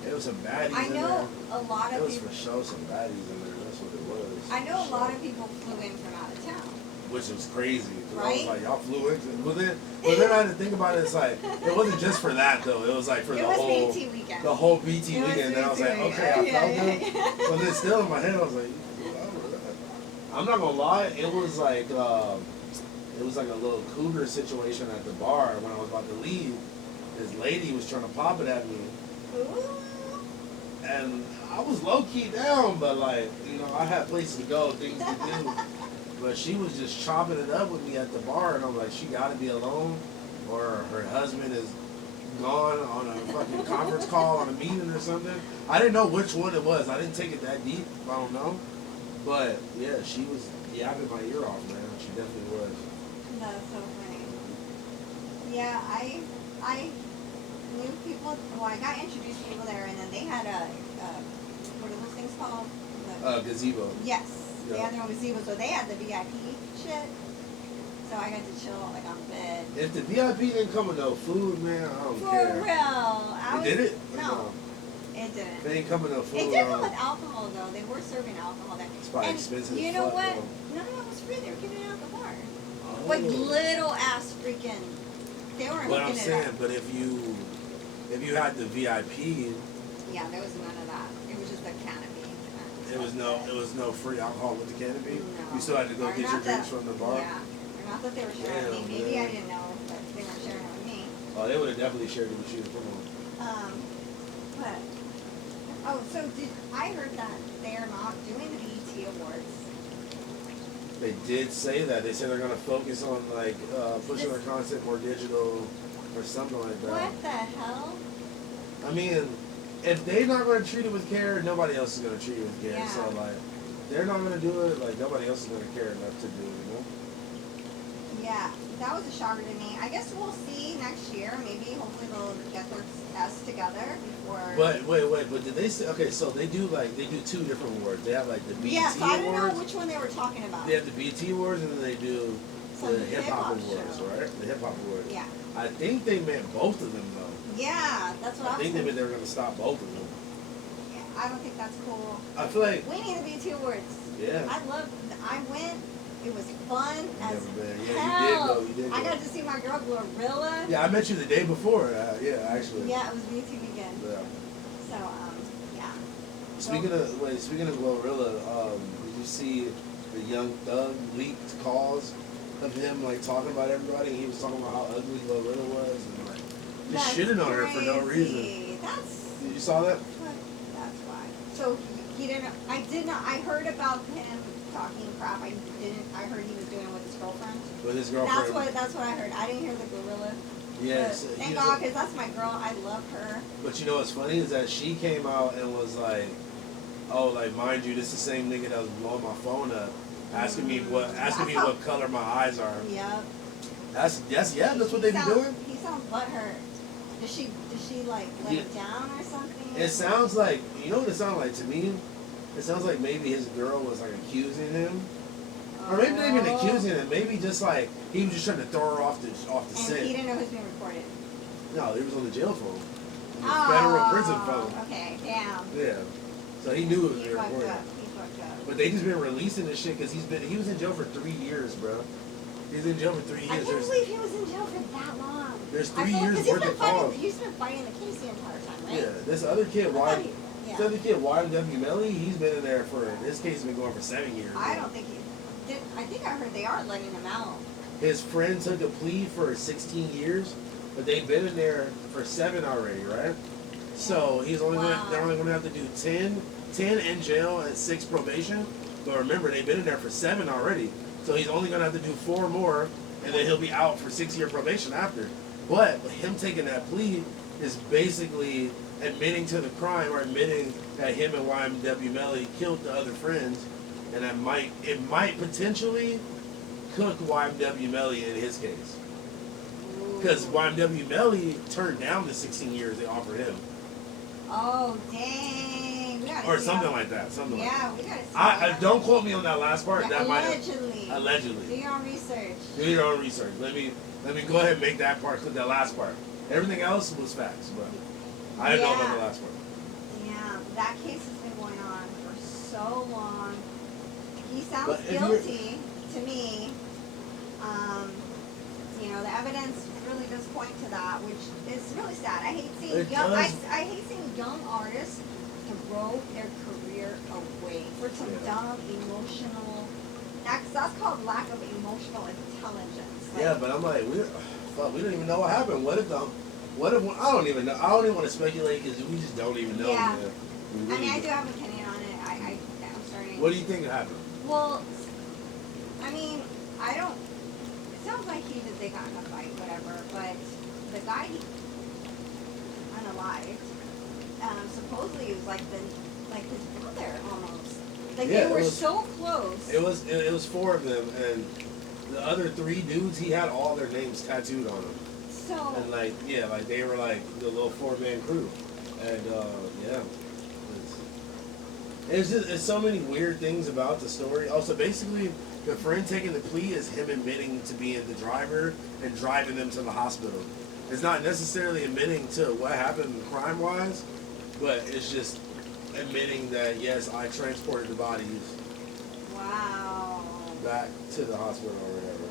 There was some baddies I in know there. a lot It of was people. for sure some baddies in there. That's what it was. I know a lot of people flew in from out of town. Which was crazy. 'Cause I was Right? like, y'all flew into it. But then I had to think about it. It's like, it wasn't just for that though. It was like for It the was whole BT weekend. the whole BT It was weekend. And I was BT like, okay, weekend. I felt Yeah, good. yeah. But then still in my head, I was like, I'm not gonna lie. It was like a little cougar situation at the bar when I was about to leave. This lady was trying to pop it at me, Ooh. and I was low key down, but like, you know, I had places to go, things to do. But she was just chopping it up with me at the bar, and I'm like, she gotta be alone, or her husband is gone on a fucking conference call on a meeting or something. I didn't know which one it was. I didn't take it that deep. I don't know. But yeah, she was yapping my ear off, man. She definitely was. That's so funny. Yeah, I knew people. Well, I got introduced to people there, and then they had a what are those things called? Gazebo. Yes, Yeah. they had their own gazebo, so they had the VIP shit. So I got to chill like on the bed. If the VIP didn't come with no food, man, I don't For care. real, Did it? No, it didn't. If they didn't come with no food. It did come with alcohol though. They were serving alcohol there. It's probably And expensive you as know fuck, what? though. No, it was free. They were giving it out the bar. Oh. Like little ass freaking. They weren't But I'm hooking it saying, up. but if you had the VIP, Yeah, there was none of that. It was just the canopy. it was no free alcohol with the canopy. No. You still had to go Or get your not drinks that- from the bar. Yeah. Or not that they were sharing Damn, with me. Maybe man. I didn't know, but they weren't sharing it with me. Oh, they would have definitely shared it with you. Come on. But so I heard that they are not doing the BET Awards. They did say that. They said they're gonna focus on like pushing their content more digital or something like that. What the hell? I mean, if they're not gonna treat it with care, nobody else is gonna treat it with care. Yeah. So like, they're not gonna do it. Like nobody else is gonna care enough to do it. You know? Yeah, that was a shocker to me. I guess we'll see next year. Maybe, hopefully, they'll get their S together before. But wait. But did they say? Okay, so they do two different awards. They have like the BET yeah, so I don't know Awards. which one they were talking about. They have the BET Awards, and then they do Some the Hip Hop hip-hop Awards, show. right? The Hip Hop Awards. Yeah. I think they meant both of them though. Yeah, that's what I I was think they thinking. meant they were gonna stop both of them. Yeah, I don't think that's cool. I feel like We need the BET Awards. yeah. I went It was fun as Never been. Yeah, hell. you did go. I got to see my girl Glorilla. Yeah, I met you the day before. Yeah, actually. Yeah, it was BT weekend. Yeah. So, yeah. Speaking of Glorilla, did you see the Young Thug leaked calls of him like talking about everybody? He was talking about how ugly Glorilla was and like just shitting on her for no reason. Did you saw that? That's why. So he didn't. I did not. I heard about him talking crap. I didn't. I heard he was doing it with his girlfriend. With his girlfriend. That's what I heard. I didn't hear the Gorilla. Yes. Thank God, because that's my girl. I love her. But you know what's funny is that she came out and was like, "Oh, like mind you, this is the same nigga that was blowing my phone up, asking me what color my eyes are." Yep. That's what they be doing. He sounds butthurt. Does she like let it down or something? It sounds like, you know what it sounds like to me? It sounds like maybe his girl was like accusing him. Or maybe not even accusing him, maybe just like he was just trying to throw her off the scent. And he didn't know who was being recorded. No, he was on the jail phone. Federal prison phone. Okay, damn. Yeah. So he knew it was being fucked recorded. up. He fucked up. But they just been releasing this shit because he was in jail for 3 years, bro. He's in jail for 3 years. I can't believe he was in jail for that long. There's 3 years worth of calls. He's been fighting the case the entire time, right? Yeah, this other kid, YMW Melly, he's been in there for, his case has been going for 7 years. I don't think he did. I think I heard they are letting him out. His friend took a plea for 16 years, but they've been in there for 7 already, right? So they're only going to have to do 10 in jail and 6 probation. But remember, they've been in there for 7 already. So he's only going to have to do 4 more, and then he'll be out for 6-year probation after. But him taking that plea is basically admitting to the crime, or admitting that him and YMW Melly killed the other friends, and it might potentially cook YMW Melly in his case. Because YMW Melly turned down the 16 years they offered him. Oh, dang. We gotta Or something like that. We gotta see don't quote me on that last part. Yeah, Allegedly. Do your own research. Do your own research. Let me go ahead and make that part, that last part. Everything else was facts, but I didn't know about the last part. Yeah, that case has been going on for so long. He sounds guilty to me. The evidence really does point to that, which is really sad. I hate seeing young artists throw their career away for some dumb emotional. That's called lack of emotional intelligence. Yeah, but I'm like, we don't even know what happened. What if I don't even know. I don't even want to speculate because we just don't even know. Yeah. Really I do have an opinion on it. I'm starting. What do you think happened? Well, I don't. It sounds like they got in a fight, whatever. But the guy unalived, supposedly was like his brother almost. Like they were so close. It was 4 of them, and the other 3 dudes, he had all their names tattooed on them. So. And they were like the little 4-man crew, and it's so many weird things about the story. Also, basically, the friend taking the plea is him admitting to being the driver and driving them to the hospital. It's not necessarily admitting to what happened crime-wise, but it's just admitting that, yes, I transported the bodies back to the hospital or whatever.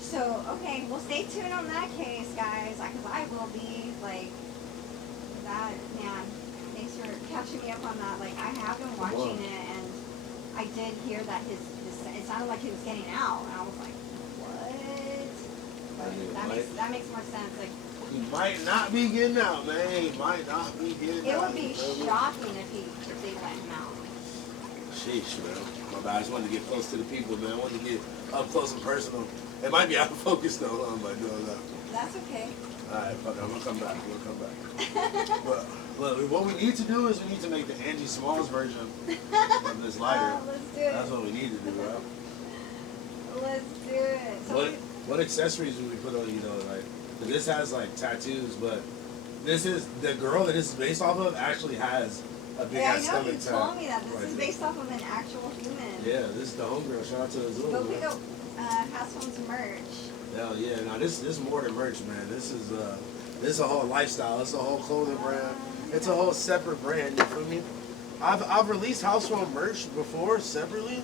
So, okay, well, stay tuned on that case, guys, because I will be, that, man, thanks for catching me up on that. I have been watching it, and I did hear that it sounded like he was getting out, and I was like, what? But that makes more sense. He might not be getting out, man. He might not be getting out. It would be shocking if they let him out. Sheesh, man. My bad. I just wanted to get close to the people, man. I wanted to get up close and personal. It might be out of focus, though, by doing that. That's okay. Alright, fuck it. I'm gonna come back. We'll come back. But, look, what we need to do is we need to make the Angee Smallz version of this lighter. Let's do it. That's what we need to do, bro. Let's do it. So what accessories would we put on you, though? This has, tattoos, but this is, the girl that this is based off of actually has a big ass stomach tag. You told me that. This is based off of an actual human. Yeah, this is the homegirl. Shout out to Azul. Go pick up Hassel's merch. Hell yeah. Now, this is more than merch, man. This is a whole lifestyle. It's a whole clothing brand. It's a whole separate brand, you feel me? I've released House Phone merch before, separately,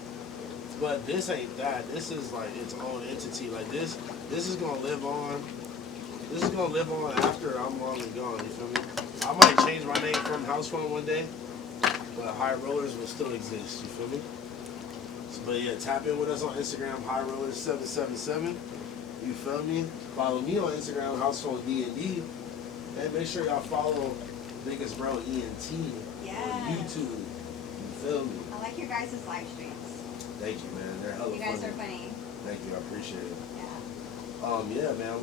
But this ain't that. This is like its own entity. Like this is gonna live on. This is gonna live on after I'm long and gone. You feel me? I might change my name from House Phone one day, but High Rollers will still exist. You feel me? So, but yeah, tap in with us on Instagram, High Rollers 777. You feel me? Follow me on Instagram, House Phone D&D, and make sure y'all follow Biggest Bro ENT on Yes. YouTube. You feel me? I like your guys' live streams. Thank you, man. They're hella You guys funny. are funny. Thank you. I appreciate it. Yeah. Yeah, man.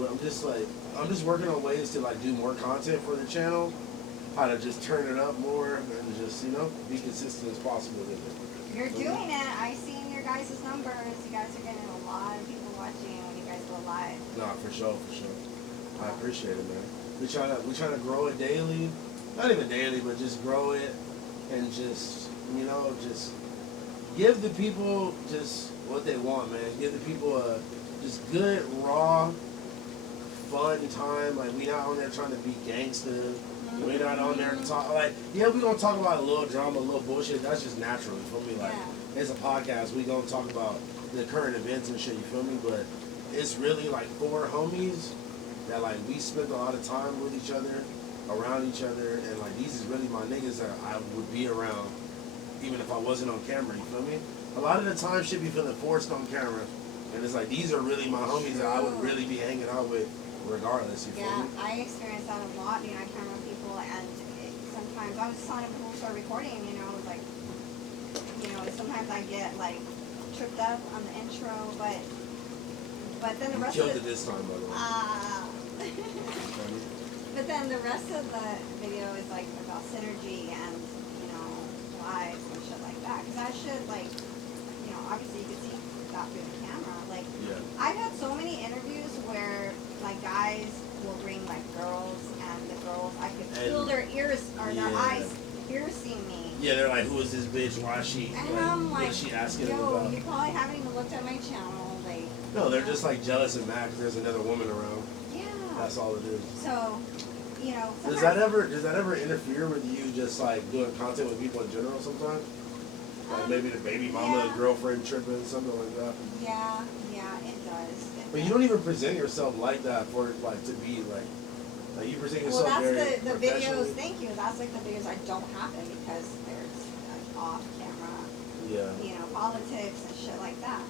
I'm just working on ways to like do more content for the channel. How to just turn it up more and just, you know, be consistent as possible with it. You're doing it. I seen your guys' numbers. You guys are getting a lot of people watching when you guys go live. Nah, for sure. I appreciate it, man. We trying to grow it daily. Not even daily, but just grow it and just, you know, just give the people just what they want, man. Give the people a just good, raw, fun time. Like, we not on there trying to be gangster. We're not on there to talk, like, yeah, we gonna talk about a little drama, a little bullshit. That's just natural, you feel me? Like, it's a podcast. We gonna talk about the current events and shit, you feel me? But it's really like 4 homies that, like, we spent a lot of time with each other, around each other, and, like, these is really my niggas that I would be around even if I wasn't on camera, you feel me? A lot of the time shit be feeling forced on camera, and it's like, these are really my homies that I would really be hanging out with regardless, you feel Yeah, me? I experience that a lot being on camera with people, and sometimes I was telling people who start recording, you know, like, you know, sometimes I get like tripped up on the intro, but then the You rest killed of it this time, by the way. but then the rest of the video is like about synergy and, you know, lives and shit like that. Because that shit, like, you know, obviously you can see that through the camera. Like, Yeah. I've had so many interviews where, like, guys will bring, like, girls, and the girls, I could feel their ears, or their eyes piercing me. Yeah, they're like, who is this bitch? Why is she, And like, I'm what like, is she asking them yo, about? you probably haven't even looked at my channel. Like, No, they're just like jealous and mad because there's another woman around. yeah. That's all it is. So, you know, Does sometimes, that ever interfere with you just like doing content with people in general sometimes? Like maybe the baby mama, yeah. girlfriend tripping, something like that. yeah, it does. But you don't even present yourself like that for like to be like you present yourself Well, very that's the videos. professionally. Thank you. That's like the videos I don't happen because there's like off camera, Yeah. you know, politics and shit like that.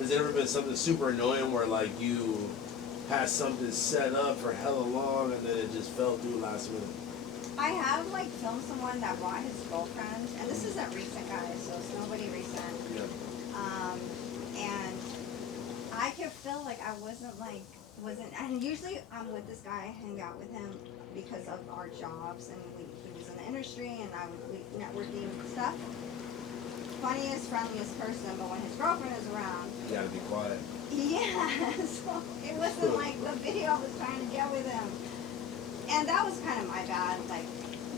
Has there ever been something super annoying where like you had something set up for hella long and then it just fell through last minute? I have like filmed someone that brought his girlfriend, and this isn't recent, guys, so it's nobody recent. Yeah. And I could feel like I wasn't, and usually I'm with this guy, hang out with him because of our jobs, and he was in the industry, and I would networking and stuff. Funniest, friendliest person, but when his girlfriend is around, You gotta be quiet. yeah, so it wasn't like the video I was trying to get with him. And that was kind of my bad, like,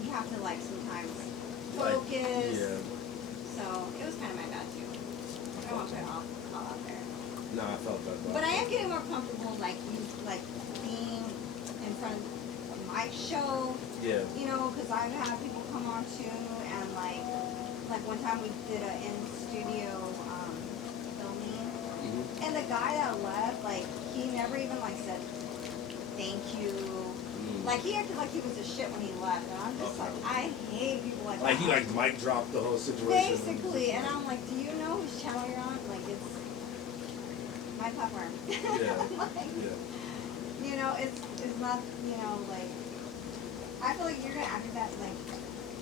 you have to, like, sometimes focus. Yeah. So, it was kind of my bad, too. I don't want to put it all out there. No, I felt that. But I am getting more comfortable, like, being in front of my show, Yeah. you know, because I've had people come on, too, and, like one time we did a in-studio filming, and the guy that left, like, he never even, like, said thank you. Like, he acted like he was a shit when he left, and I'm just like, I hate people like that. Like he like mic dropped the whole situation. Basically, and I'm like, do you know whose channel you're on? Like, it's my platform. Yeah. Like, Yeah. you know, it's not, you know, like, I feel like you're gonna after that, like,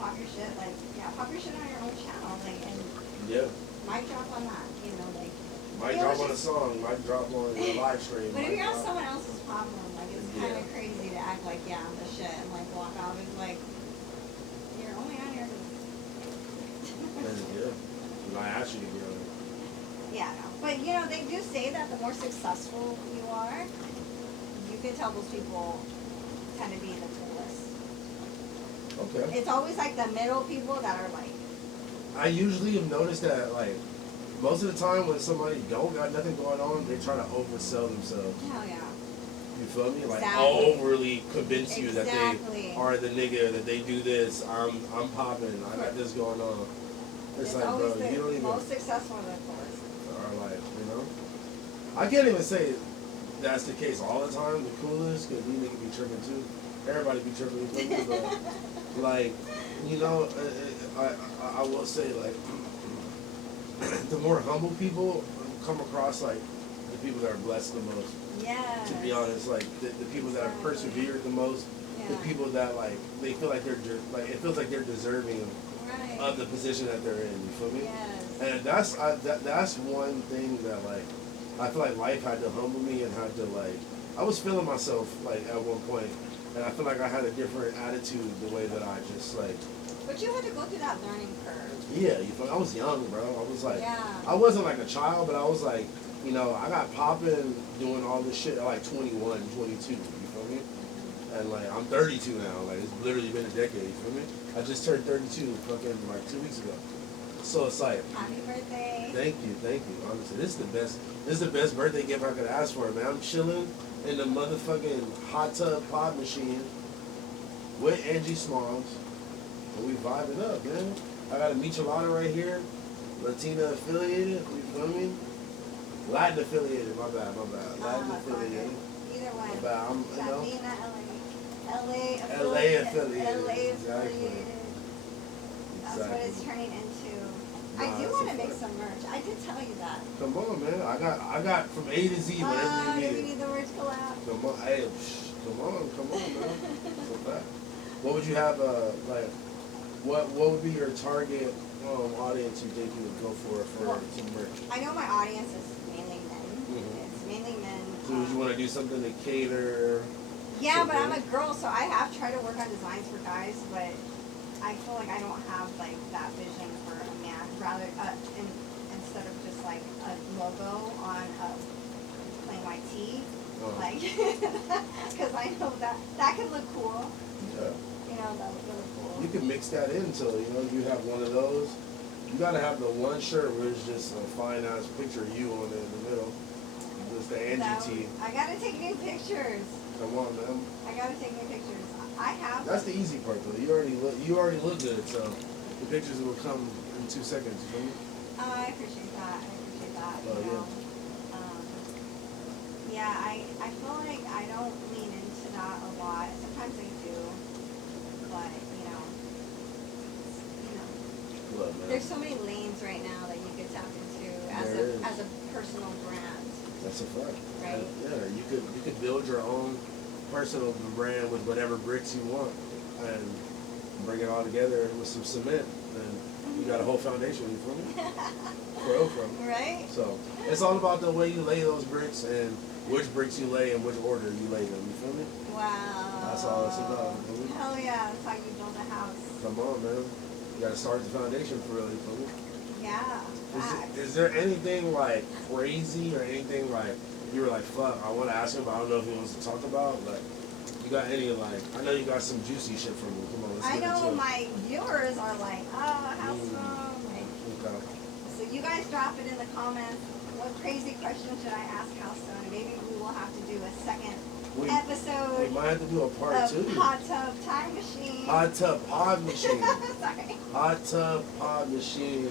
pop your shit, like, yeah, pop your shit on your own channel, like, and Yeah. mic drop on that, you know, like. Mic drop on a song, mic drop on a live stream. But if mic you're on drop- someone else's platform, like, it's kind of crazy to act like, yeah, I'm the shit, and, like, walk out and, like, you're only on here 'cause Yeah. I asked you to be on it. yeah, no. But, you know, they do say that the more successful you are, you can tell those people tend to be the coolest. Okay. It's always, like, the middle people that are, like, I usually have noticed that like most of the time when somebody don't got nothing going on, they try to oversell themselves. hell yeah. You feel me? Like Exactly. overly convince you that they Exactly. are the nigga, that they do this. I'm popping. I got this going on. It's like, always bro, you don't the even most successful of the course. are like, you know. I can't even say that's the case all the time. The coolest, because we niggas be tripping too. Everybody be tripping, you feel me? But like, you know, I will say like, the more humble people come across like the people that are blessed the most. Yeah. To be honest, like the people that have persevered the most, the people that like they feel like they're like it feels like they're deserving of the position that they're in. You feel me? Yes. And that's one thing that like I feel like life had to humble me and had to like I was feeling myself like at one point, and I feel like I had a different attitude the way that I just like. But you had to go through that learning curve. Yeah, you feel me? I was young, bro. I was like, Yeah. I wasn't like a child, but I was like, you know, I got popping doing all this shit at like 21, 22. You feel me? And like I'm 32 now. Like it's literally been a decade. You feel me? I just turned 32 fucking like 2 weeks ago. So it's like, Happy birthday. thank you. Honestly, this is the best. This is the best birthday gift I could ask for, man. I'm chilling in the motherfucking hot tub pod machine with Angee Smallz, and we vibing up, man. I got a michelada right here, Latina affiliated. You feel me? Latin affiliated. My bad. Latin affiliated. Either way. My bad. I'm, you know. Latina, LA. LA affiliated. LA Exactly. affiliated. That's what it's turning into. I do want to make some merch. I did tell you that. Come on, man. I got from A to Z whatever you We need. need the words collab. Come on, hey, come on, man. So fast. What would you have? Like, what would be your target audience you think you would go for some merch? I know my audience is mainly men. Mhm. It's mainly men. So would you want to do something to cater? Yeah, but I'm a girl, so I have tried to work on designs for guys, but I feel like I don't have like that vision for a man. Rather, instead of just like a logo on a plain white tee, like, because I know that could look cool. Yeah. You know, that would look cool. You can mix that in, so you know you have one of those. You gotta have the one shirt where it's just a fine ass picture of you on it in the middle. It's the Angee tee. I gotta take new pictures. Come on, man. I gotta take new pictures. I have. That's the easy part, though. You already look good, so the pictures will come in 2 seconds. You feel me? I appreciate that. Oh, You know. Yeah, I feel like I don't lean into that a lot. Sometimes I do, but you know, Look, man. there's so many lanes right now that you could tap into as a personal brand. That's a fact. Right. Yeah, you could build your own personal brand with whatever bricks you want, and bring it all together with some cement, and you got a whole foundation. You feel me? For real. Right. So it's all about the way you lay those bricks and which bricks you lay and which order you lay them. You feel me? Wow. That's all it's about. You feel me? Hell yeah, that's how you build a house. Come on, man. You gotta start the foundation for real. You feel me? Yeah. Is there anything like crazy or anything like you were like, fuck, I want to ask him, but I don't know if he wants to talk about? Like, you got any like? I know you got some juicy shit from me. Come on, let's I get into know it. my viewers are like, oh, how strong. Like, Okay. so you guys drop it in the comments. What crazy question should I ask Housestone? Maybe we will have to do a second We episode might have to do a part of 2. Hot Tub Time Machine. Hot tub pod machine. Sorry. Hot tub pod machine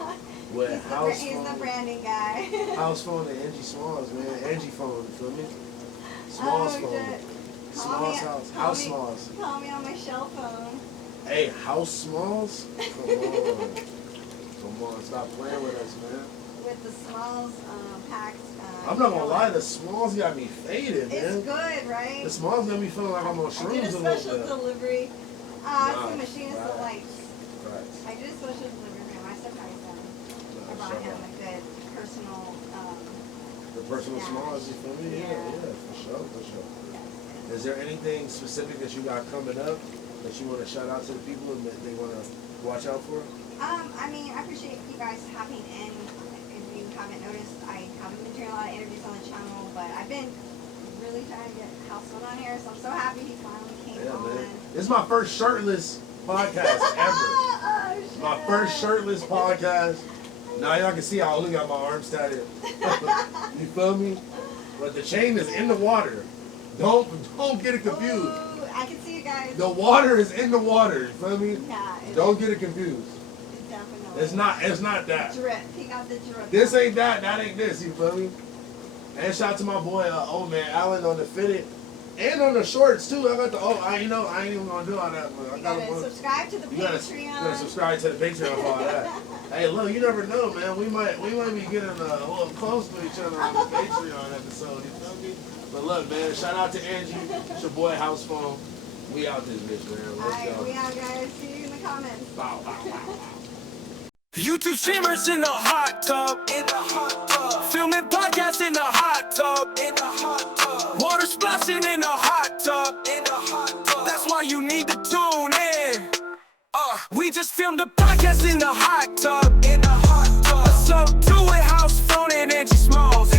with house He's the phone. branding guy. House phone and Angee Smallz, man. Angee phone, you feel me? Smallz phone. Shit. Smallz house. House Smallz. Call me on my cell phone. Hey, House Smallz? Come on. Stop playing with us, man. With the Smallz packs. I'm not gonna lie, the Smallz got me faded, man. It's good, right? The Smallz got me feeling like I'm on I did shrooms a a special little bit. delivery. Nah, The machine is right. delights. Right. I did a special delivery for him. I surprised him. I brought him a good personal. The personal Yeah. Smallz, you feel me? Yeah, for sure. Yes. Is there anything specific that you got coming up that you want to shout out to the people and that they want to watch out for? I mean, I appreciate you guys hopping in. If you haven't noticed, I haven't been doing a lot of interviews on the channel, but I've been really trying to get Housestone on here, so I'm so happy he finally came on. Man. This is my first shirtless podcast ever. Oh, shit. My first shirtless podcast. Now y'all can see I only got my arms tatted. You feel me? But the chain is in the water. Don't get it confused. Ooh, I can see you guys. The water is in the water. You feel me? Yeah. Don't get it confused. Definitely. It's not that. Drip. He got the drip. This ain't that. That ain't this. You feel me? And shout out to my boy, old man Allen on the fitted. And on the shorts too. I got the I ain't even gonna do all that. But You gotta subscribe to the Patreon. You gotta subscribe to the Patreon for all that. Hey, look, you never know, man. We might be getting a little close to each other on the Patreon episode. You feel me? But look, man. Shout out to Angie. It's your boy House Phone. We out this bitch, man. Let's Alright, go. we out, guys. See you in the comments. Bow, bow, bow, bow. YouTube streamers in the hot tub, in the hot tub. Filming podcasts in the hot tub, in the hot tub. Water splashing in the hot tub, in the hot tub. That's why you need to tune in. We just filmed a podcast in the hot tub, in the hot tub. So do it, House Phone and Angee Smallz.